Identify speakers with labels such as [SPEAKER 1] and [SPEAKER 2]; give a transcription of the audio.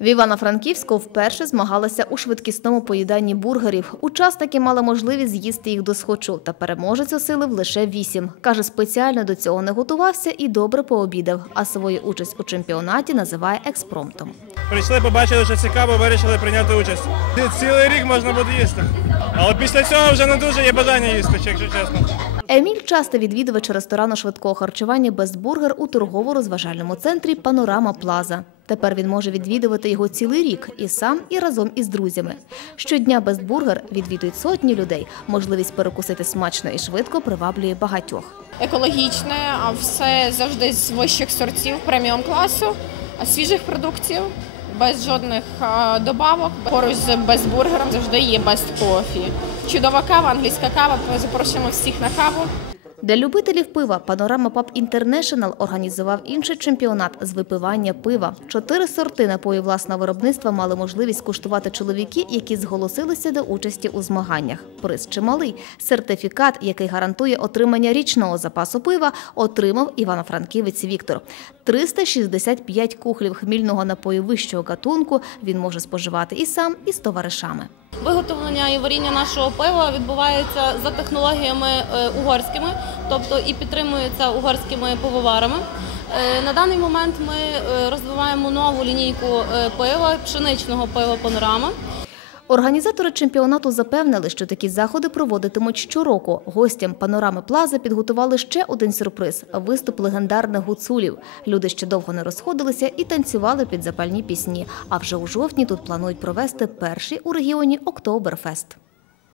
[SPEAKER 1] В Івано-Франківську вперше змагалися у швидкісному поїданні бургерів. Учасники мали можливість з'їсти їх до схочу, та переможець осилив лише вісім. Каже, спеціально до цього не готувався і добре пообідав, а свою участь у чемпіонаті називає експромтом.
[SPEAKER 2] Прийшли, побачили, що цікаво, вирішили прийняти участь. Цілий рік можна буде їсти. Але після цього вже не дуже є бажання їсти, якщо чесно.
[SPEAKER 1] Еміль часто відвідувач ресторану швидкого харчування «Бестбургер» у торгово-розважальному центрі «Панорама Плаза». Тепер він може відвідувати його цілий рік і сам, і разом із друзями. Щодня «Бестбургер» відвідують сотні людей. Можливість перекусити смачно і швидко приваблює багатьох.
[SPEAKER 3] екологічне, а все завжди з вищих сортів преміум класу, свіжих продуктів, без жодних добавок. Поруч з безбургером завжди є Coffee. Чудова кава, англійська кава. Запрошуємо всіх на каву.
[SPEAKER 1] Для любителів пива Панорама Паб Інтернешнл організував інший чемпіонат з випивання пива. Чотири сорти напою власного виробництва мали можливість куштувати чоловіки, які зголосилися до участі у змаганнях. Приз чималий. Сертифікат, який гарантує отримання річного запасу пива, отримав івано-франківець Віктор. 365 кухлів хмільного напою вищого гатунку він може споживати і сам, і з товаришами.
[SPEAKER 4] Виготовлення і варіння нашого пива відбувається за технологіями е, угорськими, тобто і підтримується угорськими пивоварами. Е, На даний момент ми е, розвиваємо нову лінійку пива, пшеничного пива панорама.
[SPEAKER 1] Організатори чемпіонату запевнили, що такі заходи проводитимуть щороку. Гостям панорами Плаза підготували ще один сюрприз – виступ легендарних гуцулів. Люди ще довго не розходилися і танцювали під запальні пісні. А вже у жовтні тут планують провести перший у регіоні Октоберфест.